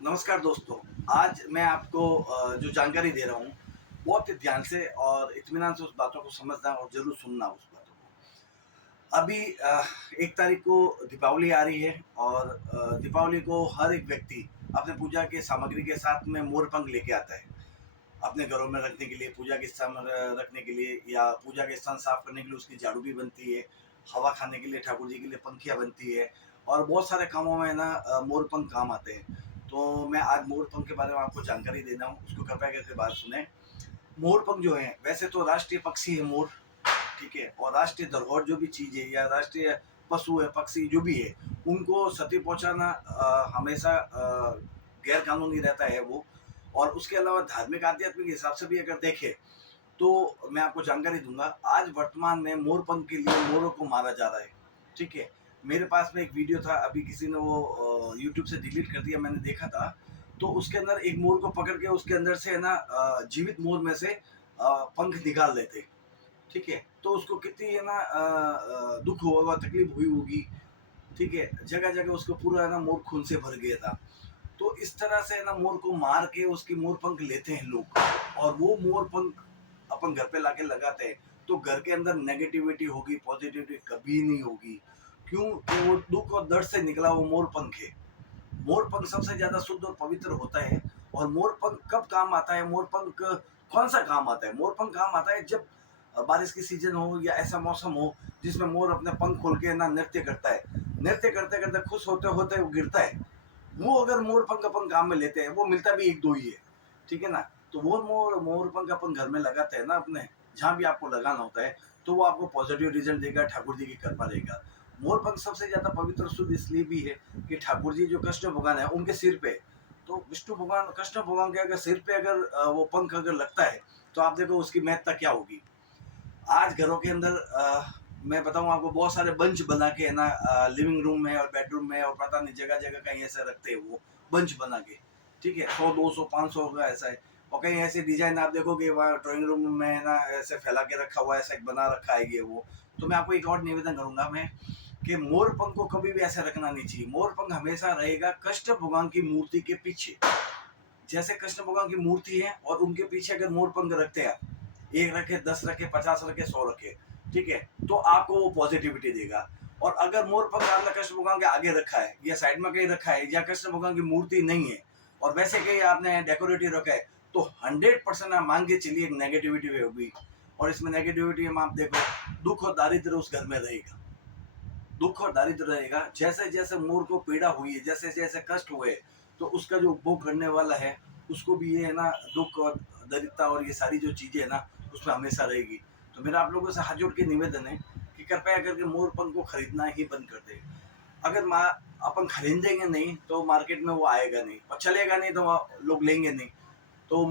नमस्कार दोस्तों। आज मैं आपको जो जानकारी दे रहा हूँ, बहुत ही ध्यान से और इत्मीनान से उस बातों को समझना और ज़रूर सुनना उस बातों को। अभी 1 तारीख को दीपावली आ रही है और दीपावली को हर एक व्यक्ति अपने पूजा के सामग्री के साथ में मोरपंख लेके आता है। अपने घरों में रखने के लिए, पूजा के स्थान रखने के लिए या पूजा के स्थान साफ करने के लिए उसकी झाड़ू भी बनती है, हवा खाने के लिए ठाकुर जी के लिए पंखियाँ बनती है और बहुत सारे कामों में ना मोरपंख काम आते हैं। तो मैं आज मोरपंख के बारे में आपको जानकारी देना हूँ, उसको कृपया करके बात सुनें। मोरपंख जो है, वैसे तो राष्ट्रीय पक्षी है मोर, ठीक है? और राष्ट्रीय धरोहर जो भी चीज़ है या राष्ट्रीय पशु है, पक्षी जो भी है, उनको क्षति पहुँचाना हमेशा गैर कानूनी रहता है वो। और उसके अलावा धार्मिक आध्यात्मिक हिसाब से भी अगर देखें, तो मैं आपको जानकारी दूँगा। आज वर्तमान में मोरपंख के लिए मोरों को मारा जा रहा है, ठीक है? मेरे पास में एक वीडियो था, अभी किसी ने वो यूट्यूब से डिलीट कर दिया, मैंने देखा था। तो उसके अंदर एक मोर को पकड़ के उसके अंदर से है ना जीवित मोर में से पंख निकाल लेते, ठीक है? तो उसको कितनी है ना दुःख हुआ होगा, तकलीफ हुई होगी, ठीक है? जगह-जगह उसको पूरा है ना मोर खून से भर गया था। तो इस तरह से है ना मोर को मार के उसकी मोर पंख लेते हैं लोग और वो मोर पंख अपन घर पे लाके लगाते हैं, तो घर के अंदर नेगेटिविटी होगी, पॉजिटिविटी कभी नहीं होगी। क्यों? कि वो दुख और दर्द से निकला वो मोर पंख है। मोर पंख सबसे ज्यादा शुद्ध और पवित्र होता है। और मोर पंख कब काम आता है? मोर पंख कौन सा काम आता है? मोर पंख काम आता है जब बारिश की सीजन हो या ऐसा मौसम हो जिसमें मोर अपने पंख खोल के ना नृत्य करता है। नृत्य करते करते खुश होते होते वो गिरता है। वो अगर मोर पंख अपन काम में लेते हैं, वो मिलता भी एक दो ही है, ठीक है ना? तो वो मोर पंख अपन घर में लगाते हैं ना अपने, जहाँ भी आपको लगाना होता है, तो वो आपको पॉजिटिव रिजल्ट देगा, ठाकुर जी की कृपा रहेगा। मोर पंख सबसे ज्यादा पवित्र शुद्ध इसलिए भी है कि ठाकुर जी जो कृष्ण भगवान है उनके सिर पे, तो विष्णु भगवान कृष्ण भगवान के अगर सिर पे अगर वो पंख अगर लगता है, तो आप देखो उसकी महत्ता क्या होगी। आज घरों के अंदर मैं बताऊँ आपको, बहुत सारे बंच बना के है ना लिविंग रूम में और बेडरूम में और पता नहीं जगह-जगह कहीं ऐसे रखते हैं वो बंच बना के, ठीक है? 100, 200, 500 का ऐसा है। और कहीं ऐसे डिज़ाइन आप देखोगे वहाँ ड्राइंग रूम में है ना ऐसे फैला के रखा हुआ है, ऐसा एक बना रखा है ये वो। तो मैं आपको एक और निवेदन करूँगा मैं कि मोर पंख को कभी भी ऐसे रखना नहीं चाहिए। मोर पंख हमेशा रहेगा कृष्ण भगवान की मूर्ति के पीछे। जैसे कृष्ण भगवान की मूर्ति है और उनके पीछे अगर मोर पंख रखते हैं, एक रखे, 10 रखे, 50 रखे, 100 रखे, ठीक है? तो आपको वो पॉजिटिविटी देगा। और अगर मोर पंख आपने कृष्ण भगवान के आगे रखा है या साइड में कहीं रखा है या कृष्ण भगवान की मूर्ति नहीं है और वैसे कहीं आपने डेकोरेटिव रखा है, तो 100% आप मान के चलिए एक नेगेटिविटी होगी। और इसमें नेगेटिविटी में आप देखो, दुख और दारिद्र उस घर में रहेगा। दुख और दारिद्र रहेगा। जैसे जैसे मोर को पीड़ा हुई है, जैसे जैसे कष्ट हुए, तो उसका जो उपभोग करने वाला है उसको भी ये है ना दुख और दरिद्रता और ये सारी जो चीजें है ना उसमें हमेशा रहेगी। तो मेरा आप लोगों से हाथ जोड़ के निवेदन है कि कृपया करके मोर पंख को खरीदना ही बंद कर दे। अगर अपन खरीदेंगे नहीं तो मार्केट में वो आएगा नहीं और चलेगा नहीं तो लोग लेंगे नहीं। तो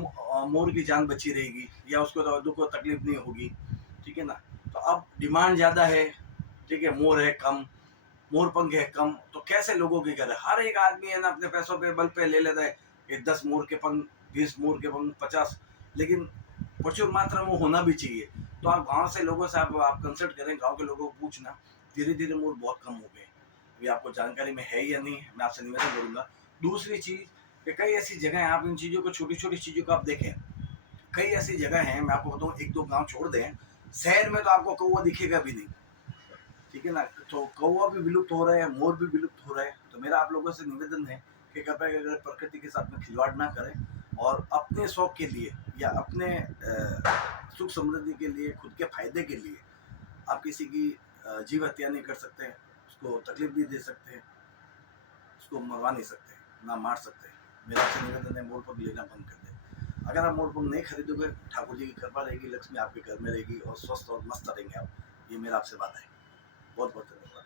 मोर की जान बची रहेगी या उसको तो दुख और तकलीफ नहीं होगी, ठीक है ना? तो अब डिमांड ज्यादा है, ठीक है, मोर है कम, मोर पंख है कम, तो कैसे लोगों की करे? हर एक आदमी है ना अपने पैसों पे बल पे ले लेता है कि 10 मोर के पंख, 20 मोर के पंख, 50, लेकिन प्रचुर मात्रा में होना भी चाहिए। तो आप गांव से लोगों से आप कंसल्ट करें, गांव के लोगों को पूछना, धीरे धीरे मोर बहुत कम हो गए। अभी आपको जानकारी में है या नहीं, मैं आपसे निवेदन करूंगा। दूसरी चीज कि कई ऐसी जगह है, आप इन चीजों को, छोटी छोटी चीजों को आप देखें, कई ऐसी जगह है, मैं आपको बताऊं, एक दो गांव छोड़ दें, शहर में तो आपको कौवा दिखेगा भी नहीं, ठीक है ना? तो कौवा भी विलुप्त हो रहा है, मोर भी विलुप्त हो रहा है। तो मेरा आप लोगों से निवेदन है कि कृपया अगर प्रकृति के साथ में खिलवाड़ ना करें और अपने शौक के लिए या अपने सुख समृद्धि के लिए, खुद के फायदे के लिए आप किसी की जीव हत्या नहीं कर सकते, उसको तकलीफ नहीं दे सकते, उसको मरवा नहीं सकते, ना मार सकते। मेरा आपसे निवेदन है मोर पंख लेना बंद कर दें। अगर आप मोर पंख नहीं खरीदोगे, ठाकुर जी की कृपा रहेगी, लक्ष्मी आपके घर में रहेगी और स्वस्थ और मस्त रहेंगे आप। ये मेरा आपसे वादा है। बहुत बहुत धन्यवाद।